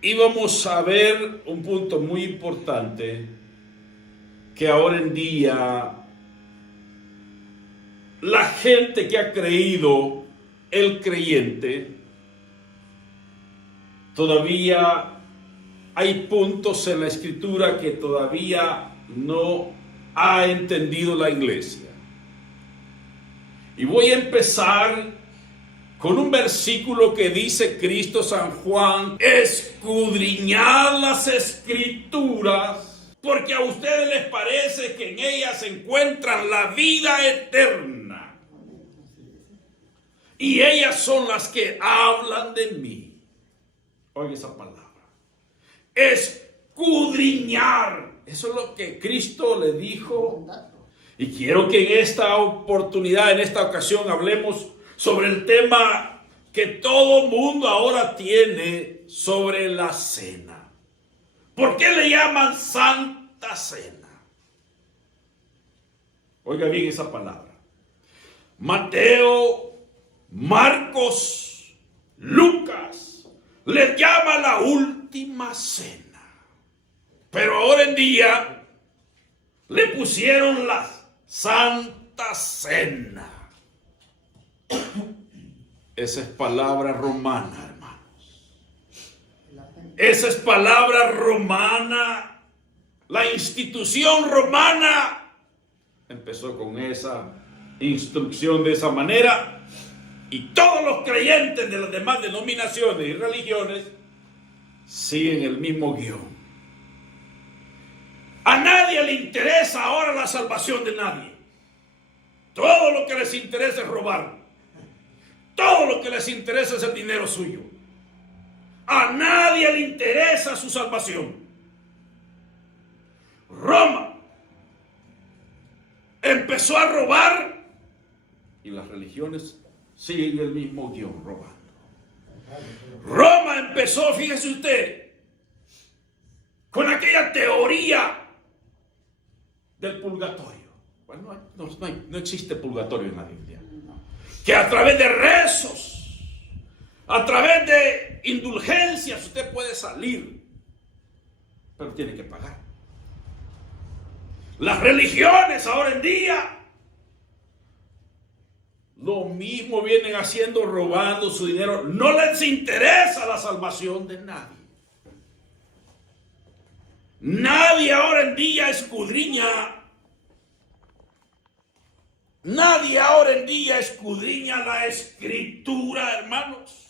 Y vamos a ver un punto muy importante, que ahora en día la gente que ha creído, el creyente, todavía hay puntos en la escritura que todavía no ha entendido la iglesia. Y voy a empezar con un versículo que dice Cristo San Juan: escudriñad las escrituras, porque a ustedes les parece que en ellas se encuentran la vida eterna, y ellas son las que hablan de mí. Oye esa palabra, escudriñar. Eso es lo que Cristo le dijo. Y quiero que en esta oportunidad, en esta ocasión, hablemos sobre el tema que todo mundo ahora tiene sobre la cena. ¿Por qué le llaman Santa Cena? Oiga bien esa palabra. Mateo, Marcos, Lucas le llama la última cena. Pero ahora en día le pusieron la Santa Cena. Esa es palabra romana, hermanos. Esa es palabra romana. La institución romana empezó con esa instrucción de esa manera, y todos los creyentes de las demás denominaciones y religiones siguen el mismo guión. A nadie le interesa ahora la salvación de nadie. Todo lo que les interesa es robar. Todo lo que les interesa es el dinero suyo. A nadie le interesa su salvación. Roma empezó a robar, y las religiones siguen el mismo guión, robando. Roma empezó, fíjese usted, con aquella teoría del purgatorio. Bueno, no existe purgatorio en la Biblia. Que a través de rezos, a través de indulgencias, usted puede salir, pero tiene que pagar. Las religiones ahora en día lo mismo vienen haciendo, robando su dinero. No les interesa la salvación de nadie. Nadie ahora en día escudriña. Nadie ahora en día escudriña la escritura, hermanos.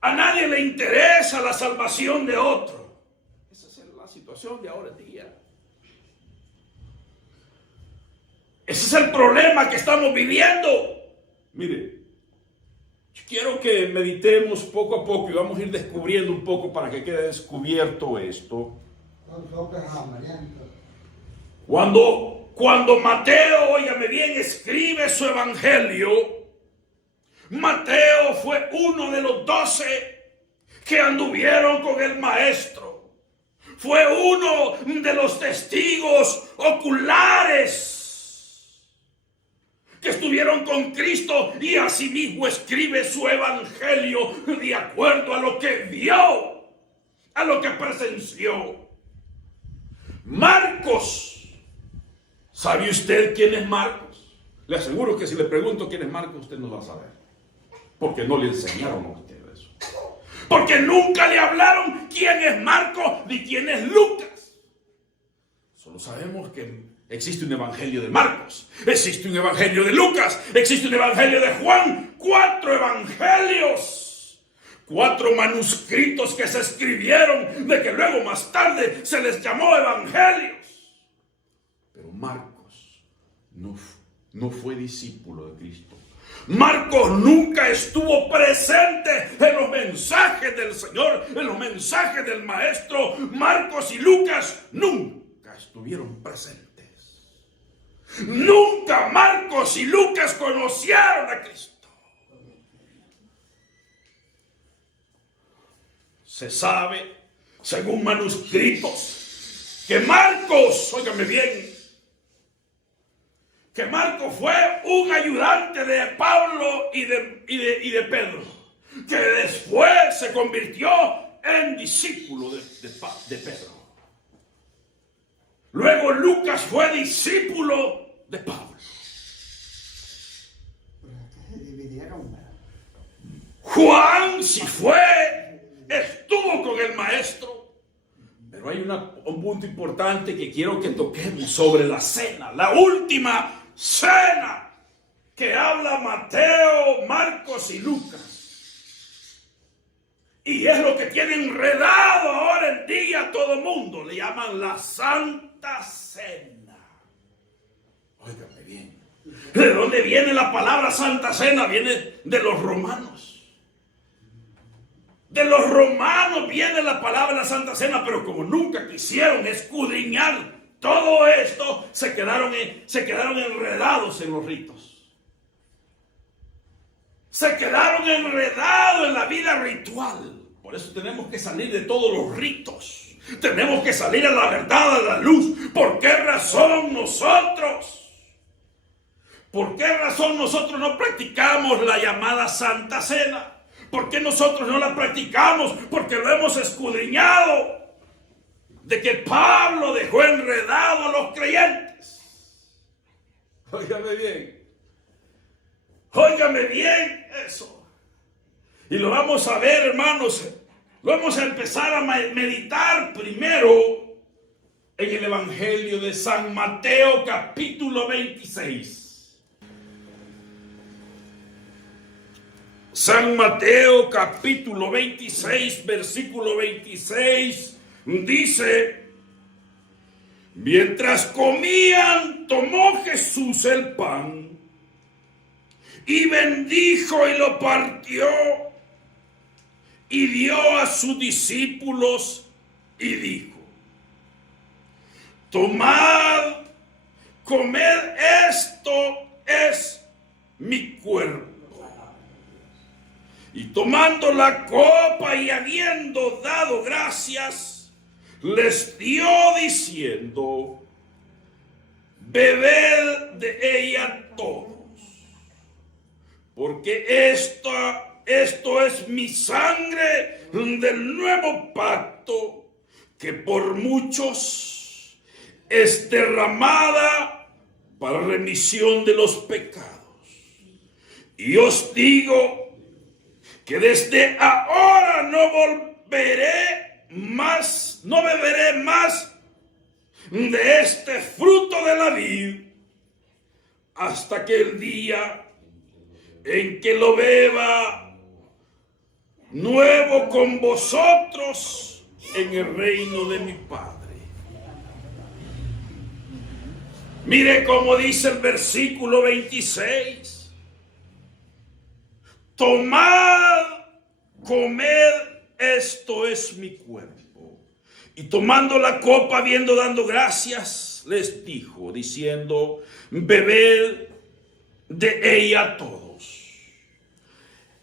A nadie le interesa la salvación de otro. Esa es la situación de ahora en día. Ese es el problema que estamos viviendo. Mire, yo quiero que meditemos poco a poco y vamos a ir descubriendo un poco para que quede descubierto esto. Cuando Mateo, óigame bien, escribe su evangelio, Mateo fue uno de los 12 que anduvieron con el maestro. Fue uno de los testigos oculares que estuvieron con Cristo, y asimismo escribe su evangelio de acuerdo a lo que vio, a lo que presenció. Marcos. ¿Sabe usted quién es Marcos? Le aseguro que si le pregunto quién es Marcos, usted no va a saber. Porque no le enseñaron a usted eso. Porque nunca le hablaron quién es Marcos ni quién es Lucas. Solo sabemos que existe un evangelio de Marcos, existe un evangelio de Lucas, existe un evangelio de Juan. 4 evangelios. 4 manuscritos que se escribieron, de que luego más tarde se les llamó evangelios. Pero Marcos no fue discípulo de Cristo. Marcos nunca estuvo presente en los mensajes del Señor, en los mensajes del Maestro. Marcos y Lucas nunca estuvieron presentes. Nunca Marcos y Lucas conocieron a Cristo. Se sabe, según manuscritos, que Marcos, óigame bien, que Marcos fue un ayudante de Pablo y de Pedro. que después se convirtió en discípulo de Pedro. Luego Lucas fue discípulo de Pablo. Juan, si estuvo con el maestro. Pero hay un punto importante que quiero que toquemos sobre la cena, la última cena que habla Mateo, Marcos y Lucas. Y es lo que tiene enredado ahora en día todo el mundo. Le llaman la Santa Cena. Óigame bien. ¿De dónde viene la palabra Santa Cena? Viene de los romanos. De los romanos viene la palabra la Santa Cena, pero como nunca quisieron escudriñar todo esto, se quedaron enredados en los ritos. Se quedaron enredados en la vida ritual. Por eso tenemos que salir de todos los ritos. Tenemos que salir a la verdad, a la luz. ¿Por qué razón nosotros? ¿Por qué razón nosotros no practicamos la llamada Santa Cena? ¿Por qué nosotros no la practicamos? Porque lo hemos escudriñado. De que Pablo dejó enredado a los creyentes. Óigame bien. Óigame bien eso. Y lo vamos a ver, hermanos. Lo vamos a empezar a meditar primero en el Evangelio de San Mateo, capítulo 26. San Mateo capítulo 26, versículo 26, dice: mientras comían, tomó Jesús el pan y bendijo y lo partió y dio a sus discípulos y dijo: tomad, comed, esto es mi cuerpo. Y tomando la copa y habiendo dado gracias, les dio diciendo: bebed de ella todos, porque esto es mi sangre del nuevo pacto, que por muchos es derramada para remisión de los pecados. Y os digo que desde ahora no beberé más de este fruto de la vid, hasta que el día en que lo beba nuevo con vosotros en el reino de mi Padre. Mire cómo dice el versículo 26. Tomad, comed, esto es mi cuerpo. Y tomando la copa, habiendo dado gracias, les dijo, diciendo: bebed de ella todos.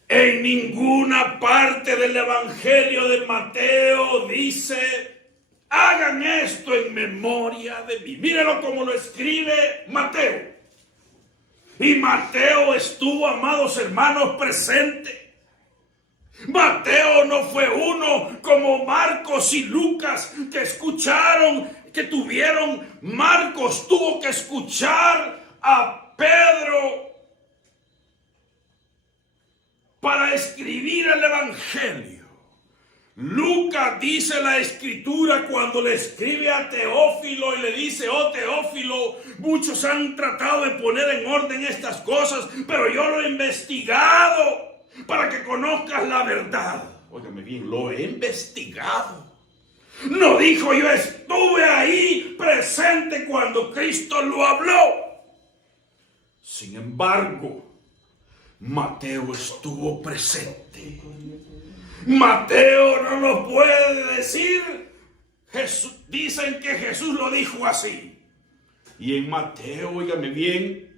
En ninguna parte del Evangelio de Mateo dice: hagan esto en memoria de mí. Mírenlo como lo escribe Mateo. Y Mateo estuvo, amados hermanos, presente. Mateo no fue uno como Marcos y Lucas que escucharon, que tuvieron. Marcos tuvo que escuchar a Pedro para escribir el Evangelio. Lucas, dice la Escritura, cuando le escribe a Teófilo y le dice: oh Teófilo, muchos han tratado de poner en orden estas cosas, pero yo lo he investigado para que conozcas la verdad. Óigame bien, lo he investigado. No dijo: yo estuve ahí presente cuando Cristo lo habló. Sin embargo, Mateo estuvo presente. Mateo no lo puede decir. Dicen que Jesús lo dijo así. Y en Mateo, óigame bien,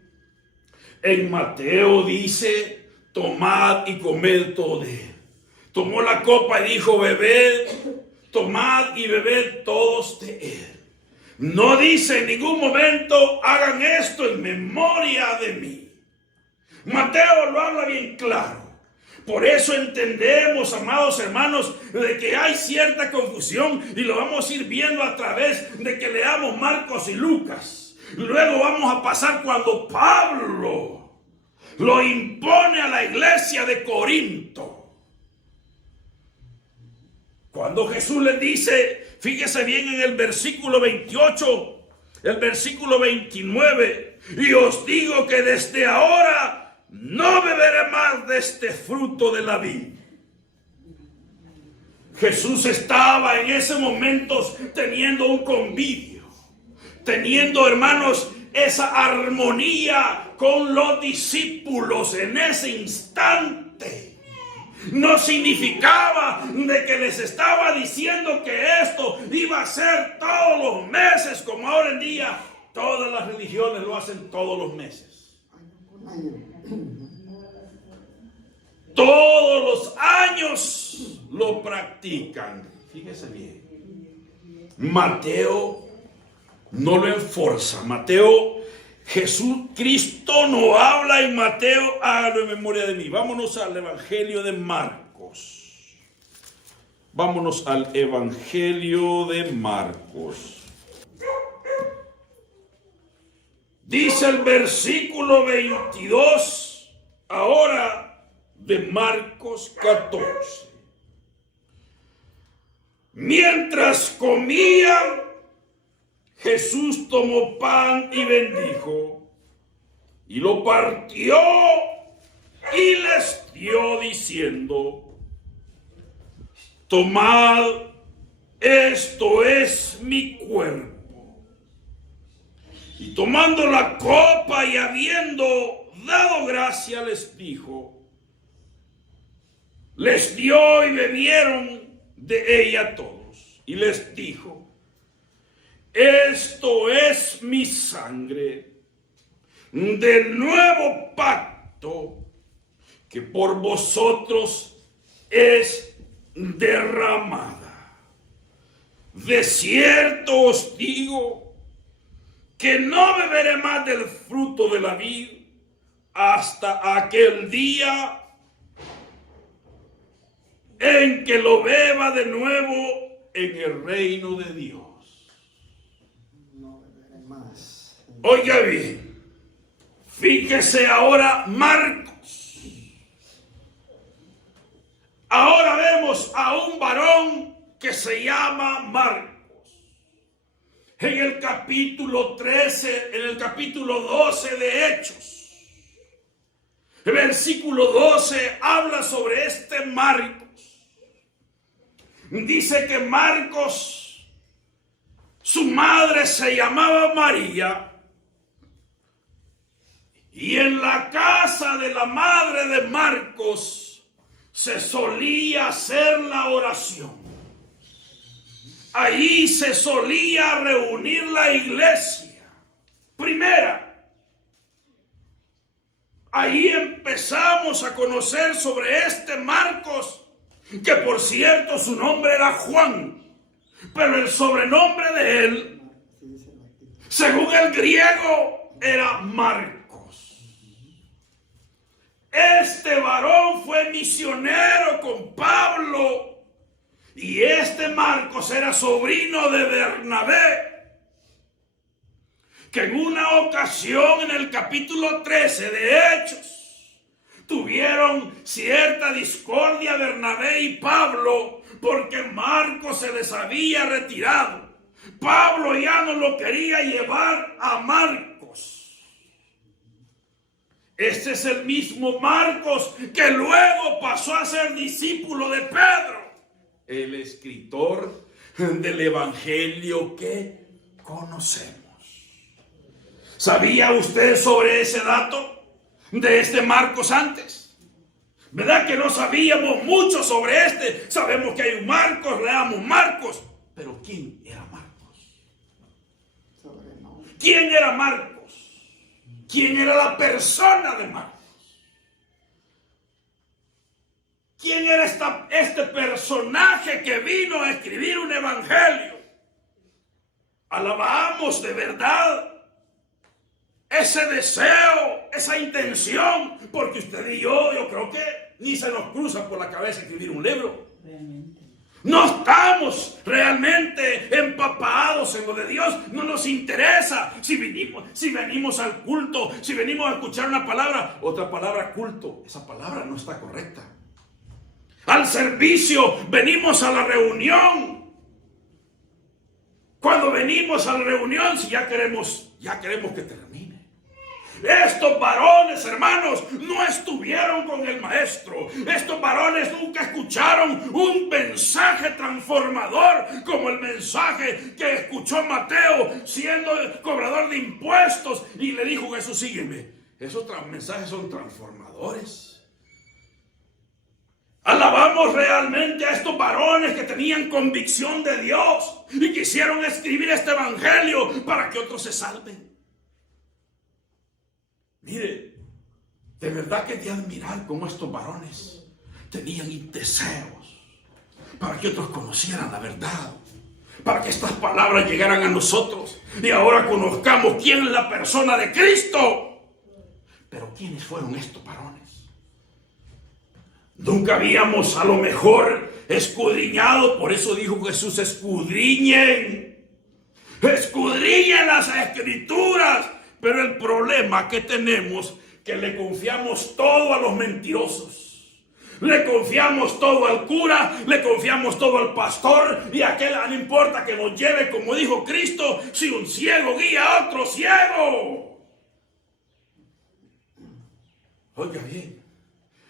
en Mateo dice: tomad y comed todo de él. Tomó la copa y dijo: bebed, tomad y bebed todos de él. No dice en ningún momento: hagan esto en memoria de mí. Mateo lo habla bien claro. Por eso entendemos, amados hermanos, de que hay cierta confusión y lo vamos a ir viendo a través de que leamos Marcos y Lucas. Luego vamos a pasar cuando Pablo lo impone a la iglesia de Corinto. Cuando Jesús les dice, fíjese bien en el versículo 28, el versículo 29, y os digo que desde ahora no beberé más de este fruto de la vid. Jesús estaba en ese momento teniendo un convivio, teniendo, hermanos, esa armonía con los discípulos en ese instante. No significaba de que les estaba diciendo que esto iba a ser todos los meses, como ahora en día todas las religiones lo hacen todos los meses. Todos los años lo practican. Fíjese bien. Mateo no lo enforza. Mateo, Jesucristo no habla en Mateo, hágalo en memoria de mí. Vámonos al Evangelio de Marcos. Vámonos al Evangelio de Marcos. Dice el versículo 22, ahora de Marcos 14. Mientras comían, Jesús tomó pan y bendijo, y lo partió y les dio diciendo, tomad, esto es mi cuerpo. Y tomando la copa y habiendo dado gracia, les dijo, les dio y bebieron de ella todos. Y les dijo, esto es mi sangre del nuevo pacto que por vosotros es derramada. De cierto os digo que no beberé más del fruto de la vid hasta aquel día en que lo beba de nuevo en el reino de Dios. No beberé más. Oiga bien, fíjese ahora Marcos. Ahora vemos a un varón que se llama Marcos. En el capítulo 13, en el capítulo 12 de Hechos, el versículo 12 habla sobre este Marcos. Dice que Marcos, su madre se llamaba María, y en la casa de la madre de Marcos se solía hacer la oración. Ahí se solía reunir la iglesia. Primera, ahí empezamos a conocer sobre este Marcos, que por cierto su nombre era Juan, pero el sobrenombre de él, según el griego, era Marcos. Este varón fue misionero con Pablo. Y este Marcos era sobrino de Bernabé, que en una ocasión en el capítulo 13 de Hechos tuvieron cierta discordia Bernabé y Pablo porque Marcos se les había retirado. Pablo ya no lo quería llevar a Marcos. Este es el mismo Marcos que luego pasó a ser discípulo de Pedro, el escritor del evangelio que conocemos. ¿Sabía usted sobre ese dato de este Marcos antes? ¿Verdad que no sabíamos mucho sobre este? Sabemos que hay un Marcos, leamos Marcos. Pero ¿quién era Marcos? ¿Quién era Marcos? ¿Quién era la persona de Marcos? ¿Quién era este personaje que vino a escribir un evangelio? Alabamos de verdad ese deseo, esa intención, porque usted y yo creo que ni se nos cruza por la cabeza escribir un libro. Realmente. No estamos realmente empapados en lo de Dios. No nos interesa si venimos al culto, si venimos a escuchar una palabra, otra palabra culto. Esa palabra no está correcta. Al servicio, venimos a la reunión. Cuando venimos a la reunión, si ya queremos que termine. Estos varones, hermanos, no estuvieron con el maestro. Estos varones nunca escucharon un mensaje transformador como el mensaje que escuchó Mateo siendo cobrador de impuestos y le dijo: Jesús, sígueme. Esos mensajes son transformadores. Alabamos realmente a estos varones que tenían convicción de Dios y quisieron escribir este evangelio para que otros se salven. Mire, de verdad que de admirar cómo estos varones tenían deseos para que otros conocieran la verdad, para que estas palabras llegaran a nosotros y ahora conozcamos quién es la persona de Cristo. Pero ¿quiénes fueron estos varones? Nunca habíamos a lo mejor escudriñado, por eso dijo Jesús: escudriñen las Escrituras. Pero el problema que tenemos, que le confiamos todo a los mentirosos. Le confiamos todo al cura, le confiamos todo al pastor, y aquel no importa que nos lleve, como dijo Cristo, si un ciego guía a otro ciego. Oiga bien,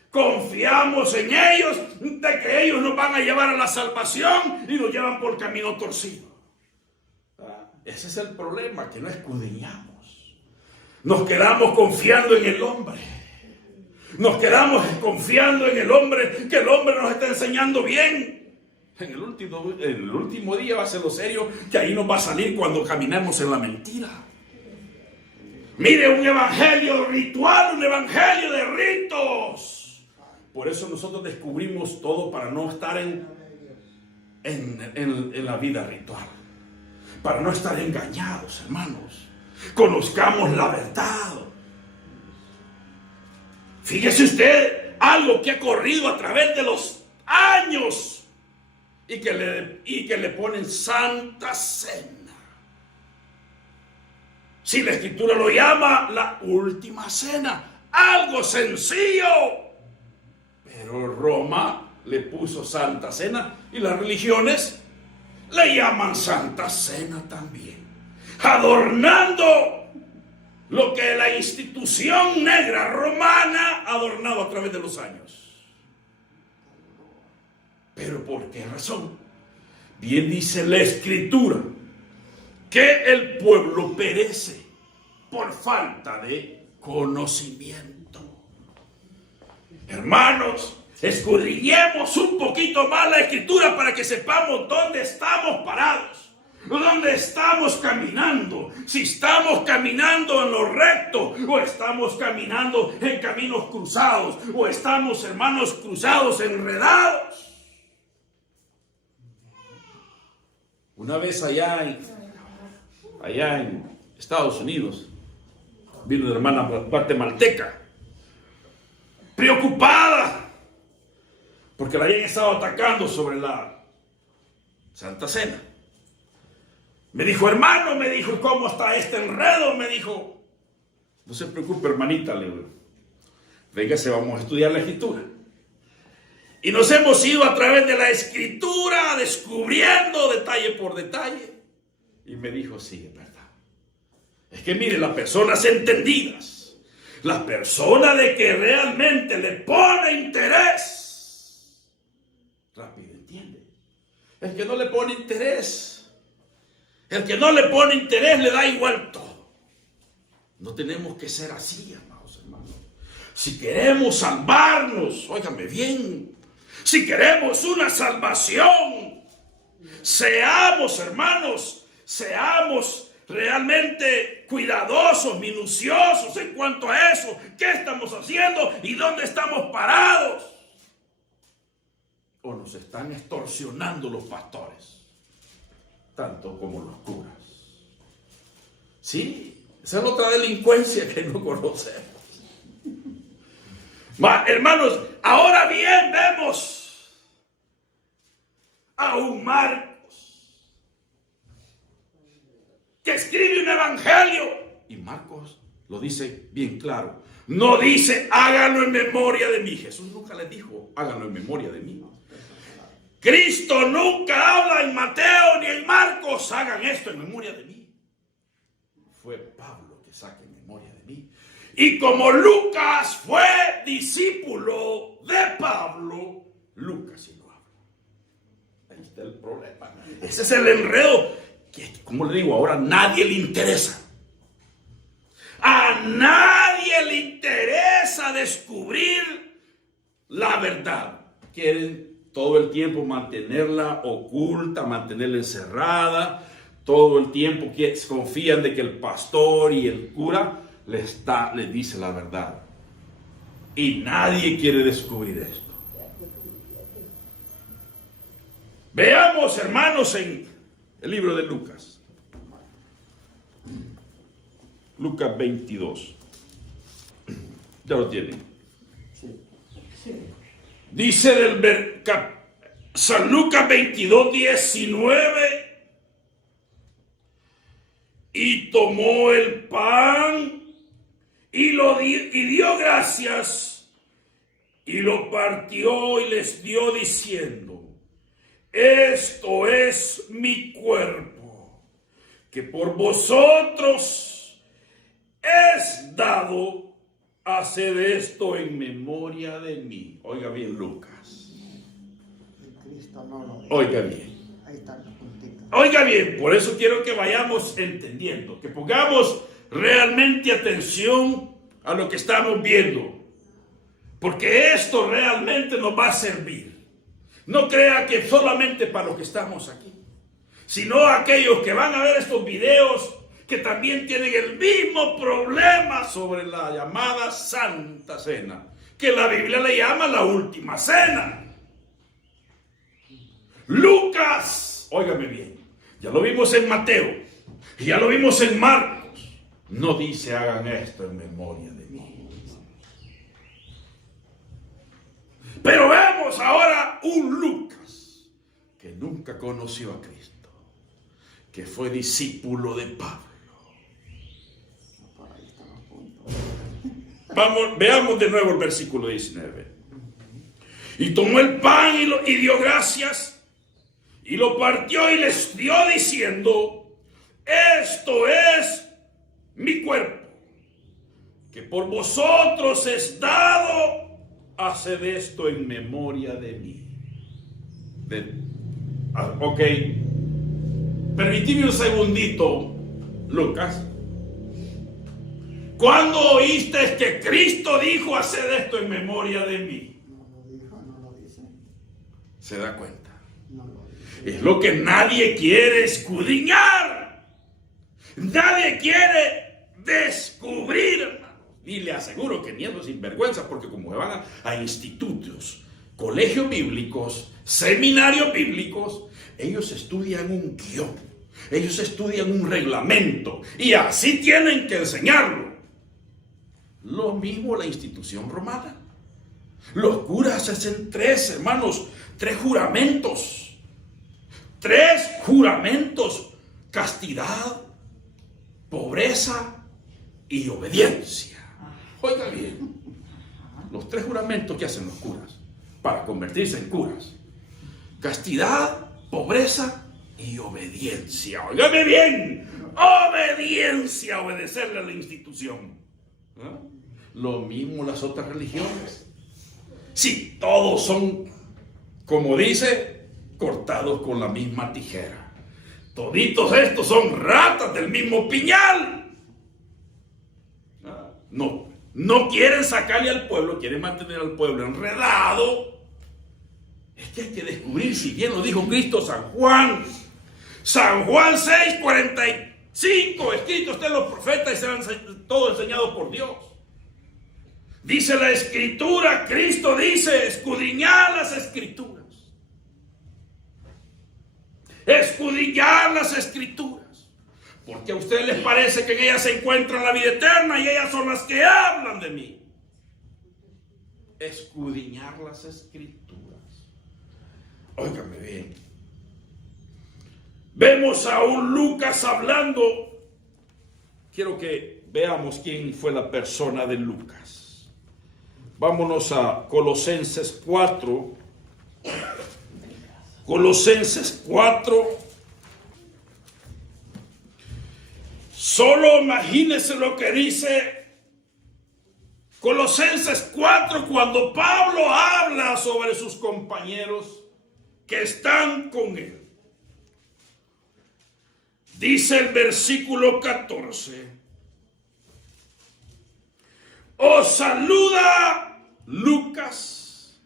confiamos en ellos, de que ellos nos van a llevar a la salvación y nos llevan por camino torcido. Ese es el problema, que no escudriñamos. Nos quedamos confiando en el hombre. Nos quedamos confiando en el hombre, que el hombre nos está enseñando bien. En el último día va a ser lo serio, que ahí nos va a salir cuando caminamos en la mentira. Mire, un evangelio ritual, un evangelio de ritos. Por eso nosotros descubrimos todo para no estar en la vida ritual. Para no estar engañados, hermanos. Conozcamos la verdad. Fíjese usted, algo que ha corrido a través de los años y que le ponen Santa Cena. Si la Escritura lo llama la última cena, algo sencillo, pero Roma le puso Santa Cena y las religiones le llaman Santa Cena también, adornando lo que la institución negra romana ha adornado a través de los años. ¿Pero por qué razón? Bien dice la Escritura que el pueblo perece por falta de conocimiento. Hermanos, escudriñemos un poquito más la Escritura para que sepamos dónde estamos parados. ¿Dónde estamos caminando? Si estamos caminando en lo recto, o estamos caminando en caminos cruzados, o estamos, hermanos, cruzados, enredados. Una vez allá en Estados Unidos, vino una hermana guatemalteca, preocupada, porque la habían estado atacando sobre la Santa Cena. Me dijo: hermano, me dijo, ¿cómo está este enredo? Me dijo: no se preocupe, hermanita, le digo, véngase, vamos a estudiar la Escritura. Y nos hemos ido a través de la Escritura, descubriendo detalle por detalle. Y me dijo: sí, es verdad. Es que mire, las personas entendidas, las personas de que realmente le pone interés, rápido entiende. El que no le pone interés, el que no le pone interés, le da igual todo. No tenemos que ser así, amados hermanos. Si queremos salvarnos, óigame bien, si queremos una salvación, seamos, hermanos, seamos realmente cuidadosos, minuciosos en cuanto a eso. ¿Qué estamos haciendo y dónde estamos parados? ¿O nos están extorsionando los pastores, tanto como los curas? Sí, esa es otra delincuencia que no conocemos. Hermanos, ahora a un Marcos que escribe un evangelio. Y Marcos lo dice bien claro. No dice, háganlo en memoria de mí. Jesús nunca le dijo, háganlo en memoria de mí. Cristo nunca habla en Mateo ni en Marcos, hagan esto en memoria de mí. Fue Pablo que saca en memoria de mí. Y como Lucas fue discípulo de Pablo, Lucas sí lo habla. Ahí está el problema. Ese es el enredo que, como le digo, ahora a nadie le interesa. A nadie le interesa descubrir la verdad. Quieren todo el tiempo mantenerla oculta, mantenerla encerrada. Todo el tiempo confían de que el pastor y el cura les dice la verdad. Y nadie quiere descubrir esto. Veamos, hermanos, en el libro de Lucas. Lucas 22. Ya lo tienen. Dice San Lucas 22, 19. Y tomó el pan y dio gracias y lo partió y les dio diciendo: esto es mi cuerpo, que por vosotros es dado. Haced esto en memoria de mí. Oiga bien, Lucas. Cristo no lo dice. Oiga bien. Ahí están los puntitos. Oiga bien, por eso quiero que vayamos entendiendo, que pongamos realmente atención a lo que estamos viendo, porque esto realmente nos va a servir. No crea que solamente para los que estamos aquí, sino aquellos que van a ver estos videos, que también tienen el mismo problema sobre la llamada Santa Cena, que la Biblia le llama la última cena. Lucas, óigame bien, ya lo vimos en Mateo, y ya lo vimos en Marcos, no dice hagan esto en memoria de mí. Pero vemos ahora un Lucas que nunca conoció a Cristo, que fue discípulo de Pablo. Vamos, veamos de nuevo el versículo 19. Y tomó el pan y dio gracias y lo partió y les dio diciendo: esto es mi cuerpo, que por vosotros es dado. Haced esto en memoria de mí. Ok. Permitidme un segundito, Lucas. ¿Cuándo oíste que Cristo dijo: haced esto en memoria de mí? No lo dijo, no lo dice. ¿Se da cuenta? No lo dice. Es lo que nadie quiere escudriñar. Nadie quiere descubrir, hermano. Y le aseguro que ni es sinvergüenza, porque como van a institutos, colegios bíblicos, seminarios bíblicos, ellos estudian un guión, ellos estudian un reglamento, y así tienen que enseñarlo. Lo mismo la institución romana. Los curas hacen tres juramentos. Tres juramentos: castidad, pobreza y obediencia. Oiga bien, los tres juramentos que hacen los curas para convertirse en curas: castidad, pobreza y obediencia. Óigame bien, obediencia, obedecerle a la institución. ¿No? Lo mismo las otras religiones. Sí, todos son, como dice, cortados con la misma tijera. Toditos estos son ratas del mismo piñal. No quieren sacarle al pueblo, quieren mantener al pueblo enredado. Es que hay que descubrir, si bien lo dijo Cristo, San Juan 6:45, escrito está en los profetas y serán todo enseñado por Dios. Dice la Escritura, Cristo dice: escudriñad las Escrituras. Escudriñad las Escrituras. Porque a ustedes les parece que en ellas se encuentra la vida eterna y ellas son las que hablan de mí. Escudriñar las Escrituras. Óigame bien. Vemos a un Lucas hablando. Quiero que veamos quién fue la persona de Lucas. Vámonos a Colosenses 4. Colosenses 4. Solo imagínense lo que dice Colosenses 4 cuando Pablo habla sobre sus compañeros que están con él. Dice el versículo 14: os saluda Lucas,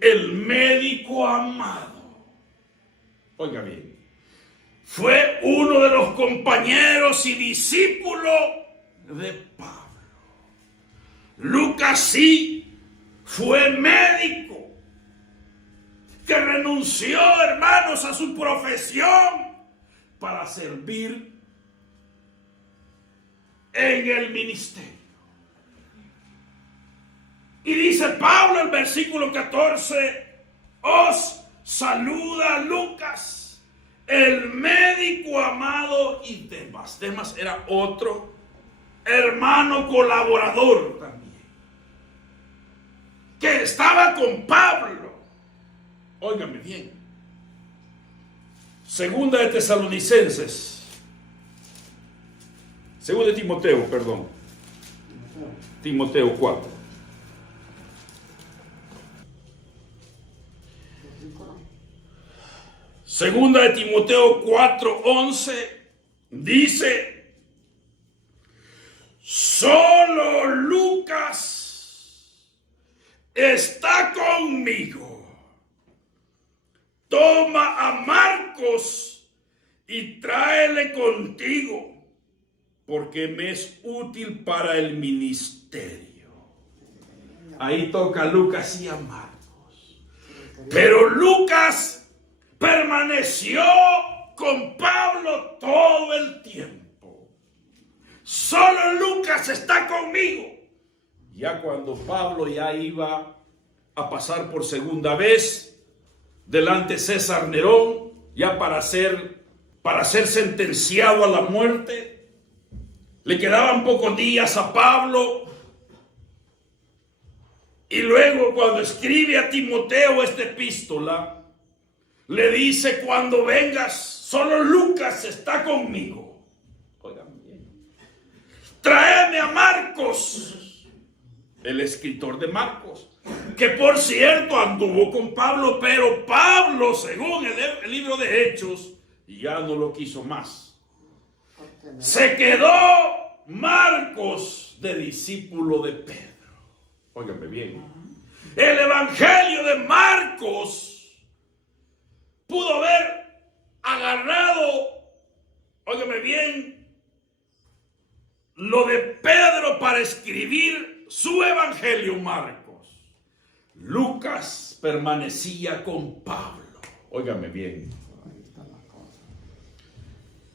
el médico amado. Oiga bien, fue uno de los compañeros y discípulos de Pablo. Lucas sí fue médico que renunció, hermanos, a su profesión para servir en el ministerio. Y dice Pablo en el versículo 14: os saluda Lucas, el médico amado, y Demas. Demas era otro hermano colaborador también, que estaba con Pablo. Óigame bien. Segunda de Tesalonicenses. Segunda de Timoteo, perdón. Timoteo 4. Segunda de Timoteo 4:11 dice: solo Lucas está conmigo. Toma a Marcos y tráele contigo, porque me es útil para el ministerio. Ahí toca a Lucas y a Marcos. Pero Lucas permaneció con Pablo todo el tiempo. Solo Lucas está conmigo. Ya cuando Pablo ya iba a pasar por segunda vez delante de César Nerón, ya para ser sentenciado a la muerte, le quedaban pocos días a Pablo. Y luego, cuando escribe a Timoteo esta epístola, le dice: cuando vengas, solo Lucas está conmigo. Oigan bien. Tráeme a Marcos, el escritor de Marcos, que por cierto anduvo con Pablo, pero Pablo, según el libro de Hechos, ya no lo quiso más. Se quedó Marcos de discípulo de Pedro. Óiganme bien. El evangelio de Marcos pudo haber agarrado, óigame bien, lo de Pedro para escribir su evangelio Marcos. Lucas permanecía con Pablo. Óigame bien.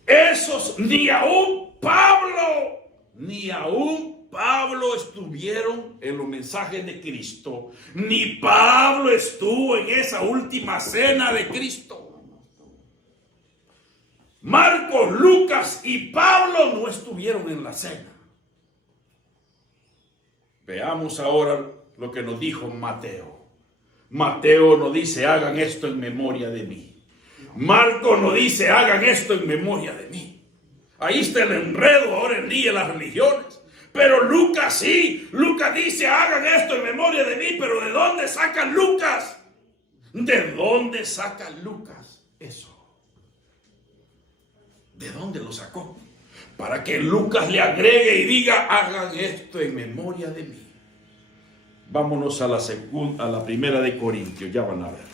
Esos ni aún Pablo estuvieron en los mensajes de Cristo, ni Pablo estuvo en esa última cena de Cristo. Marcos, Lucas y Pablo no estuvieron en la cena. Veamos ahora lo que nos dijo Mateo. Mateo nos dice: hagan esto en memoria de mí. Marcos nos dice: hagan esto en memoria de mí. Ahí está el enredo ahora en día en las religiones. Pero Lucas sí. Lucas dice: hagan esto en memoria de mí. Pero ¿de dónde saca Lucas? ¿De dónde saca Lucas eso? ¿De dónde lo sacó? Para que Lucas le agregue y diga: hagan esto en memoria de mí. Vámonos a la primera de Corintios, ya van a ver.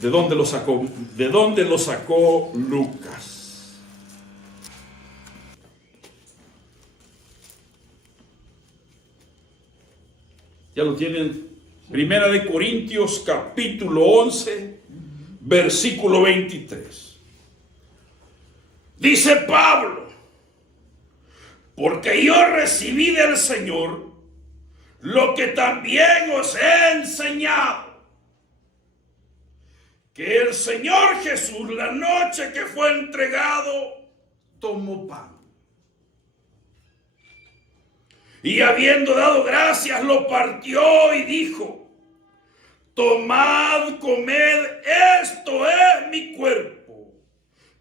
¿De dónde lo sacó? ¿De dónde lo sacó Lucas? Ya lo tienen. Primera de Corintios, capítulo 11, versículo 23. Dice Pablo: porque yo recibí del Señor lo que también os he enseñado, que el Señor Jesús, la noche que fue entregado, tomó pan. Y habiendo dado gracias, lo partió y dijo: tomad, comed, esto es mi cuerpo,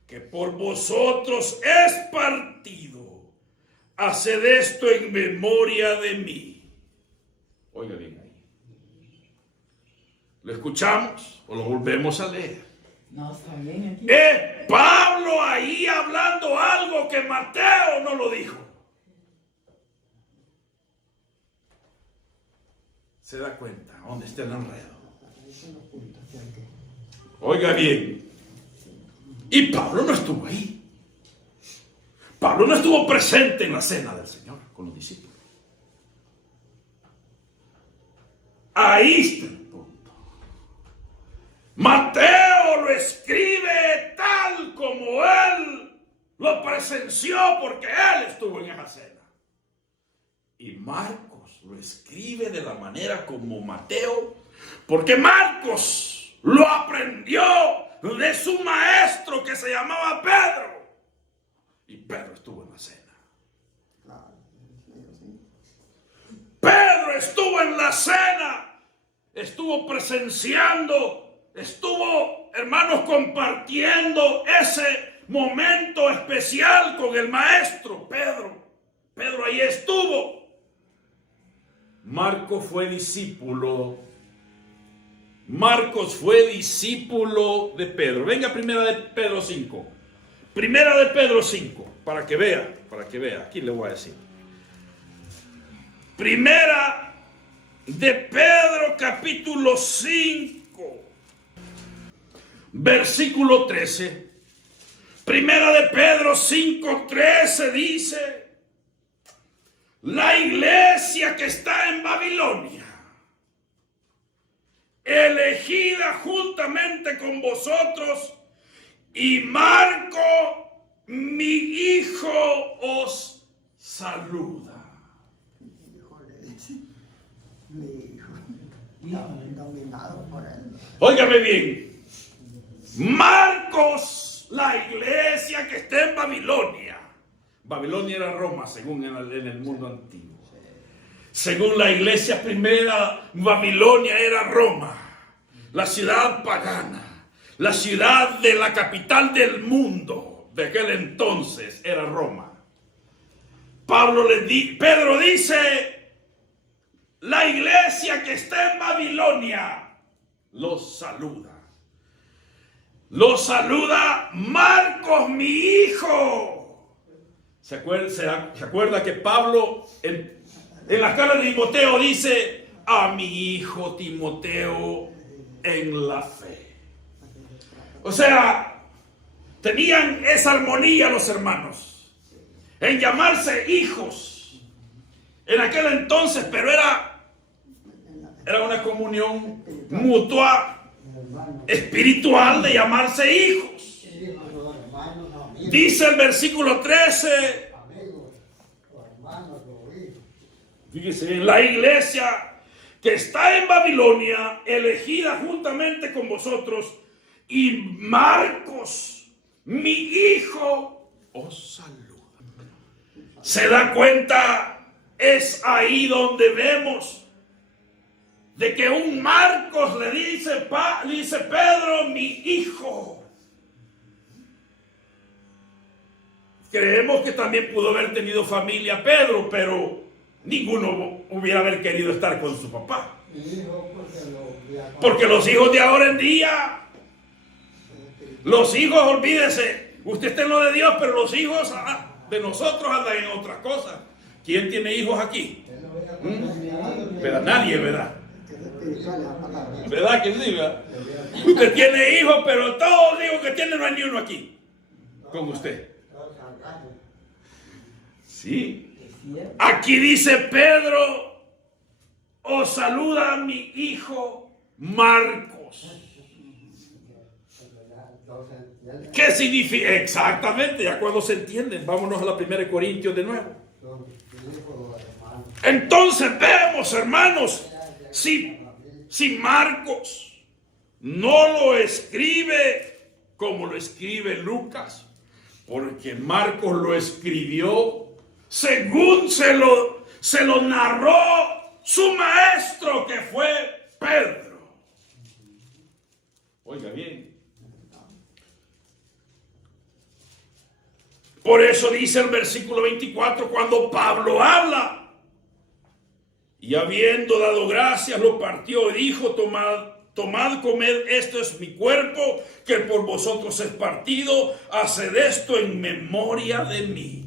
que por vosotros es partido. Haced esto en memoria de mí. Oiga bien ahí. ¿Lo escuchamos o lo volvemos a leer? No, está bien aquí. Es Pablo ahí hablando algo que Mateo no lo dijo. ¿Se da cuenta dónde está el enredo? Oiga bien. Y Pablo no estuvo ahí. Pablo no estuvo presente en la cena del Señor con los discípulos. Ahí está el punto. Mateo lo escribe tal como él lo presenció, porque él estuvo en esa cena. Y Marcos lo escribe de la manera como Mateo, porque Marcos lo aprendió de su maestro que se llamaba Pedro. Y Pedro estuvo en la cena. Pedro estuvo en la cena, estuvo presenciando, estuvo, hermanos, compartiendo ese momento especial con el maestro Pedro. Pedro ahí estuvo. Marcos fue discípulo. Marcos fue discípulo de Pedro. Venga, primera de Pedro 5. Primera de Pedro 5, para que vea. Aquí le voy a decir. Primera de Pedro, capítulo 5, versículo 13. Primera de Pedro 5:13 dice: la iglesia que está en Babilonia, elegida juntamente con vosotros, y Marco, mi hijo, os saluda. Mi hijo, dominado por él. Óigame bien. Marcos, la iglesia que está en Babilonia. Babilonia era Roma, según en el mundo antiguo. Según la iglesia primera, Babilonia era Roma, la ciudad pagana, la ciudad de la capital del mundo de aquel entonces era Roma. Pedro dice: la iglesia que está en Babilonia los saluda. Los saluda Marcos, mi hijo. ¿Se acuerda que Pablo en la carta de Timoteo dice: a mi hijo Timoteo en la fe? O sea, tenían esa armonía los hermanos en llamarse hijos en aquel entonces, pero era una comunión mutua, espiritual, de llamarse hijos. Dice el versículo 13, fíjese, la iglesia que está en Babilonia, elegida juntamente con vosotros, y Marcos, mi hijo, os saluda. ¿Se da cuenta? Es ahí donde vemos de que un Marcos le dice Pedro, mi hijo. Creemos que también pudo haber tenido familia Pedro, pero ninguno hubiera haber querido estar con su papá. Porque los hijos de ahora en día, los hijos, olvídese, usted está en lo de Dios, pero los hijos de nosotros andan en otras cosas. ¿Quién tiene hijos aquí? ¿Verdad? Nadie, ¿verdad? ¿Verdad que sí, verdad? Usted tiene hijos, pero todos los hijos que tiene no hay ni uno aquí con usted. Sí. Aquí dice Pedro: os saluda mi hijo Marcos. ¿Qué significa? Exactamente, ya cuando se entienden. Vámonos a la 1 Corintios de nuevo. Entonces vemos, hermanos, si Marcos no lo escribe como lo escribe Lucas, porque Marcos lo escribió según se lo narró su maestro, que fue Pedro. Oiga bien. Por eso dice el versículo 24, cuando Pablo habla, y habiendo dado gracias, lo partió y dijo: tomad, comed, esto es mi cuerpo, que por vosotros es partido, haced esto en memoria de mí.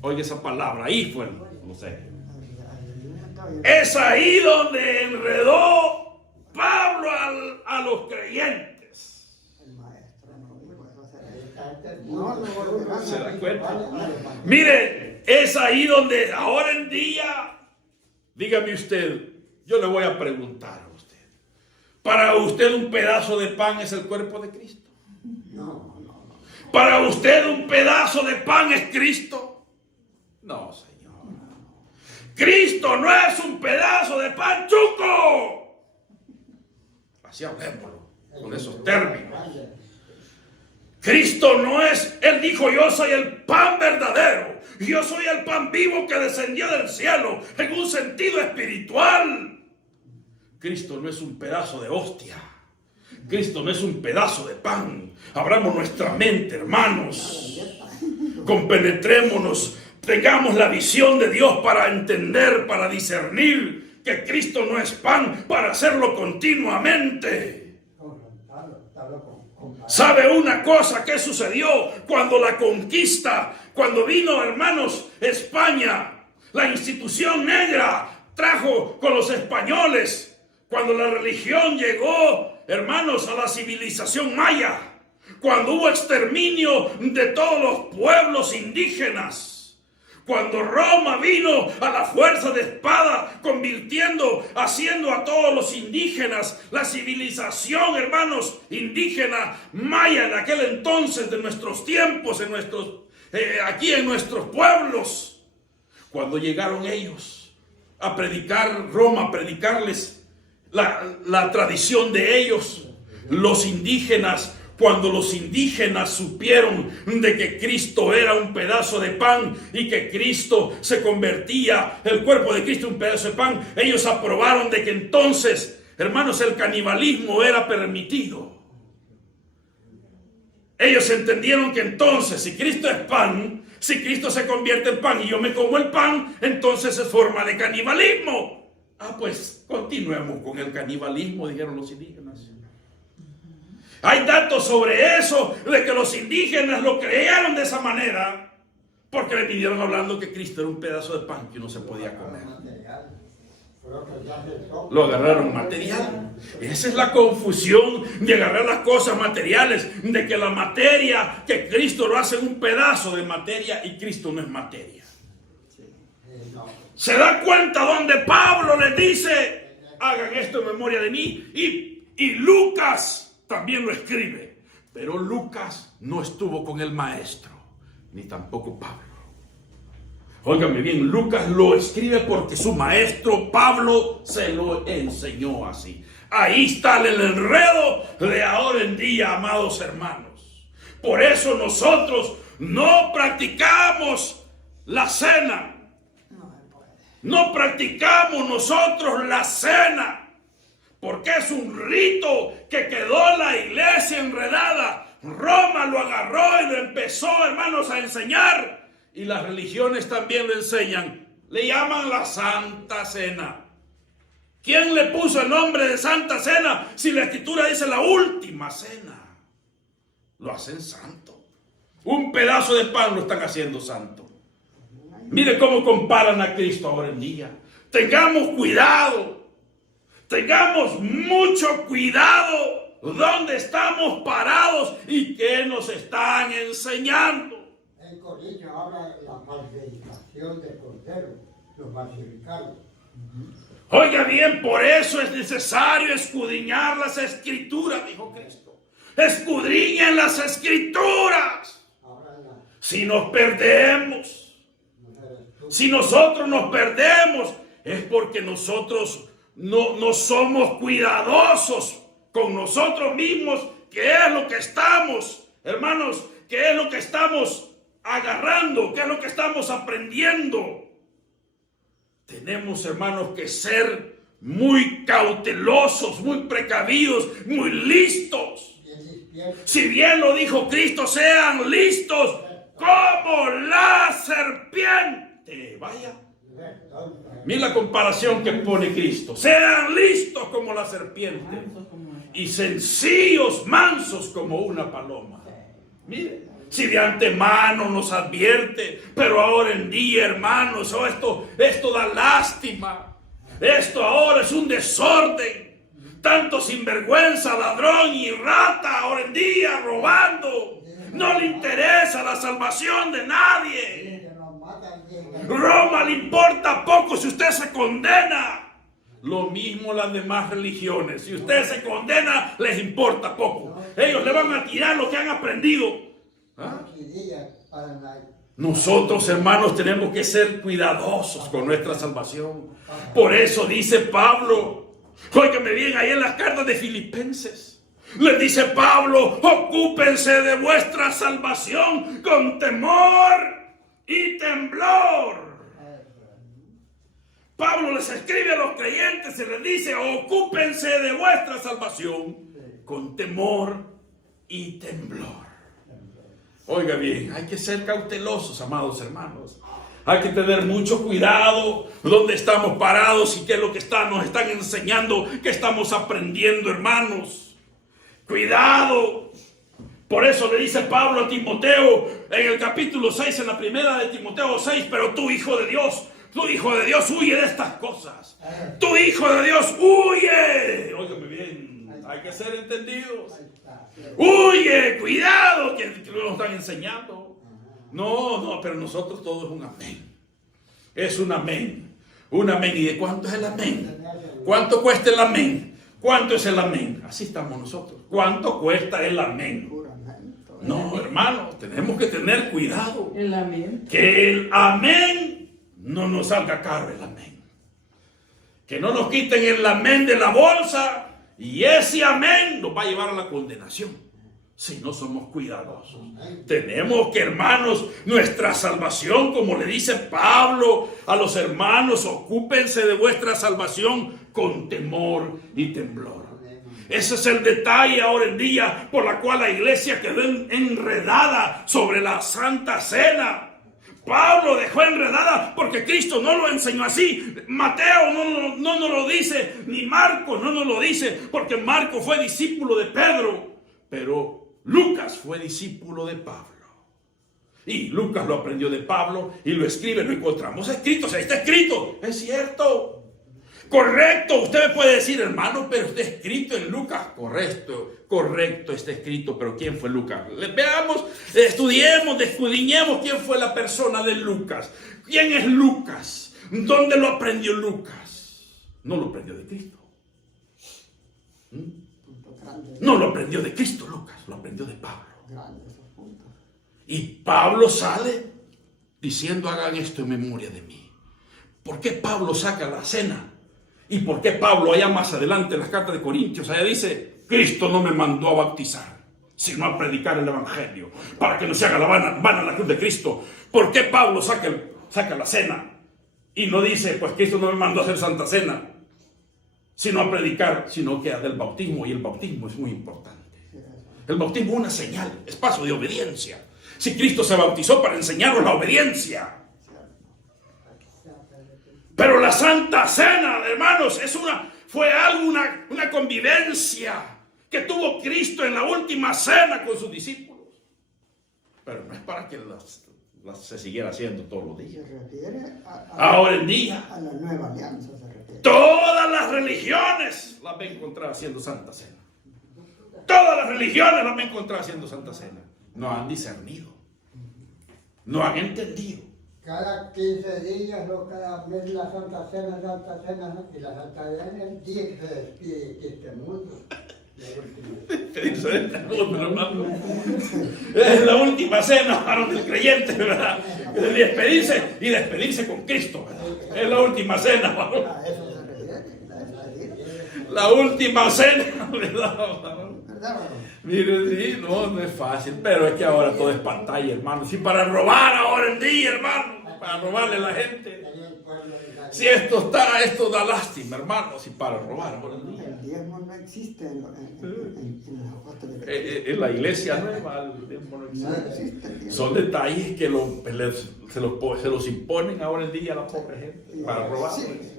Oiga esa palabra, ahí fue, no sé. Es ahí donde enredó Pablo a los creyentes. El maestro no dijo eso. ¿Se da cuenta? Mire, es ahí donde ahora en día, dígame usted, yo le voy a preguntar a usted, ¿para usted un pedazo de pan es el cuerpo de Cristo? No. ¿Para usted un pedazo de pan es Cristo? No, Señor. Cristo no es un pedazo de pan chuco. Así hablémoslo, con esos términos. Cristo no es, Él dijo: yo soy el pan verdadero, yo soy el pan vivo que descendió del cielo, en un sentido espiritual. Cristo no es un pedazo de hostia, Cristo no es un pedazo de pan. Abramos nuestra mente, hermanos, compenetrémonos, tengamos la visión de Dios para entender, para discernir que Cristo no es pan, para hacerlo continuamente. ¿Sabe una cosa que sucedió cuando la conquista, cuando vino, hermanos, España, la institución negra trajo con los españoles, cuando la religión llegó, hermanos, a la civilización maya, cuando hubo exterminio de todos los pueblos indígenas, cuando Roma vino a la fuerza de espada, haciendo a todos los indígenas, la civilización, hermanos, indígena, maya en aquel entonces, de nuestros tiempos, aquí en nuestros pueblos, cuando llegaron ellos a predicar, Roma, a predicarles la tradición de ellos, los indígenas. Cuando los indígenas supieron de que Cristo era un pedazo de pan y que Cristo se convertía, el cuerpo de Cristo, un pedazo de pan, ellos aprobaron de que entonces, hermanos, el canibalismo era permitido. Ellos entendieron que entonces, si Cristo es pan, si Cristo se convierte en pan y yo me como el pan, entonces es forma de canibalismo. Pues continuemos con el canibalismo, dijeron los indígenas. Hay datos sobre eso, de que los indígenas lo creyeron de esa manera, porque le vinieron hablando que Cristo era un pedazo de pan que no se podía comer. Lo agarraron material. Esa es la confusión de agarrar las cosas materiales, de que la materia, que Cristo lo hace un pedazo de materia y Cristo no es materia. ¿Se da cuenta donde Pablo les dice: hagan esto en memoria de mí? Y Lucas también lo escribe, pero Lucas no estuvo con el maestro, ni tampoco Pablo. Óigame bien, Lucas lo escribe porque su maestro Pablo se lo enseñó así. Ahí está el enredo de ahora en día, amados hermanos. Por eso nosotros no practicamos la cena. No practicamos nosotros la cena. Porque es un rito que quedó en la iglesia enredada. Roma lo agarró y lo empezó, hermanos, a enseñar. Y las religiones también lo enseñan. Le llaman la Santa Cena. ¿Quién le puso el nombre de Santa Cena si la Escritura dice la última cena? Lo hacen santo. Un pedazo de pan lo están haciendo santo. Mire cómo comparan a Cristo ahora en día. Tengamos cuidado. Tengamos mucho cuidado dónde estamos parados y qué nos están enseñando. En Corintios habla de la falsificación del Cordero, los falsificados. Oiga bien, por eso es necesario escudriñar las Escrituras, dijo Cristo. Escudriñen las Escrituras. Si nos perdemos, si nosotros nos perdemos, es porque nosotros no somos cuidadosos con nosotros mismos, qué es lo que estamos, hermanos, qué es lo que estamos agarrando, qué es lo que estamos aprendiendo. Tenemos, hermanos, que ser muy cautelosos, muy precavidos, muy listos. Si bien lo dijo Cristo, sean listos como la serpiente. Vaya. Mira la comparación que pone Cristo. Sean listos como la serpiente y sencillos, mansos como una paloma. Mire, si de antemano nos advierte, pero ahora en día, hermanos, esto da lástima. Esto ahora es un desorden. Tanto sinvergüenza, ladrón y rata ahora en día robando. No le interesa la salvación de nadie. Roma le importa poco si usted se condena. Lo mismo las demás religiones. Si usted se condena, les importa poco. Ellos le van a tirar lo que han aprendido. ¿Ah? Nosotros, hermanos, tenemos que ser cuidadosos con nuestra salvación. Por eso dice Pablo, óigame bien, ahí en las cartas de Filipenses, les dice Pablo, ocúpense de vuestra salvación con temor y temblor. Pablo les escribe a los creyentes y les dice, ocúpense de vuestra salvación con temor y temblor. Oiga bien, hay que ser cautelosos, amados hermanos. Hay que tener mucho cuidado dónde estamos parados y qué es lo que nos están enseñando, qué estamos aprendiendo, hermanos. Cuidado. Por eso le dice Pablo a Timoteo en el capítulo 6, en la primera de Timoteo 6, pero tú, hijo de Dios, huye de estas cosas. Tu hijo de Dios, huye. Óigame bien, hay que ser entendidos. Huye, cuidado, que nos están enseñando. No, pero nosotros todo es un amén. Es un amén. Un amén. ¿Y de cuánto es el amén? ¿Cuánto cuesta el amén? ¿Cuánto es el amén? Así estamos nosotros. ¿Cuánto cuesta el amén? No, hermano, tenemos que tener cuidado. El amén. Que el amén no nos salga caro el amén. Que no nos quiten el amén de la bolsa. Y ese amén nos va a llevar a la condenación si no somos cuidadosos. Tenemos que, hermanos, nuestra salvación, como le dice Pablo a los hermanos, ocúpense de vuestra salvación con temor y temblor. Ese es el detalle ahora en día por la cual la iglesia quedó enredada sobre la Santa Cena. Pablo dejó enredada porque Cristo no lo enseñó así. Mateo no nos lo dice, ni Marcos no nos lo dice, porque Marcos fue discípulo de Pedro, pero Lucas fue discípulo de Pablo. Y Lucas lo aprendió de Pablo y lo escribe, lo encontramos escrito, o sea, está escrito, es cierto. Correcto, usted me puede decir, hermano, pero está escrito en Lucas. Correcto, está escrito, pero ¿quién fue Lucas? Veamos, estudiemos, escudriñemos quién fue la persona de Lucas. ¿Quién es Lucas? ¿Dónde lo aprendió Lucas? No lo aprendió de Cristo. No lo aprendió de Cristo, Lucas, lo aprendió de Pablo. Y Pablo sale diciendo, hagan esto en memoria de mí. ¿Por qué Pablo saca la cena? ¿Y por qué Pablo allá más adelante en las cartas de Corintios, allá dice, Cristo no me mandó a bautizar, sino a predicar el evangelio, para que no se haga la vana la cruz de Cristo? ¿Por qué Pablo saca la cena? Y no dice, pues Cristo no me mandó a hacer santa cena, sino a predicar, sino que del bautismo, y el bautismo es muy importante. El bautismo es una señal, es paso de obediencia. Si Cristo se bautizó para enseñarnos la obediencia. Pero la Santa Cena, hermanos, fue una convivencia que tuvo Cristo en la última cena con sus discípulos. Pero no es para que se siguiera haciendo todos los días. Se refiere ahora en día, a la nueva alianza. Se refiere. Todas las religiones las va a encontrar haciendo Santa Cena. Todas las religiones las va a encontrar haciendo Santa Cena. No han discernido. No han entendido. Cada 15 días o cada mes la Santa Cena, y la Santa Cena es el día que se despide de este mundo. Despedirse de este mundo, hermano. Es la última cena para el creyente, ¿verdad? Despedirse con Cristo, ¿verdad? Es la última cena, ¿verdad? A eso se refiere. La última cena ¿Verdad, varón? ¿Verdad, varón? Mire, sí, no es fácil, pero es que ahora todo es pantalla, hermano. Sí, para robar ahora en día, hermano, para robarle a la gente. Si esto da lástima, hermano, si para robar ahora en día. El diezmo no existe en los apóstoles de En la iglesia nueva, el diezmo no No existe. existe el diezmo. Son detalles que se los imponen ahora en día a la pobre gente para robar. Sí.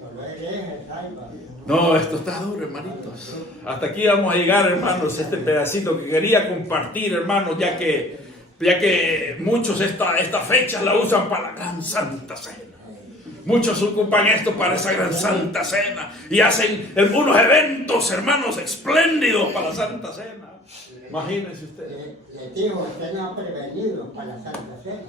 No, esto está duro, hermanitos. Hasta aquí vamos a llegar, hermanos, este pedacito que quería compartir, hermanos, ya que muchos esta fecha la usan para la gran Santa Cena. Muchos ocupan esto para esa gran Santa Cena y hacen unos eventos, hermanos, espléndidos para la Santa Cena. Imagínense ustedes. Le digo, usted no ha prevenido para la Santa Cena.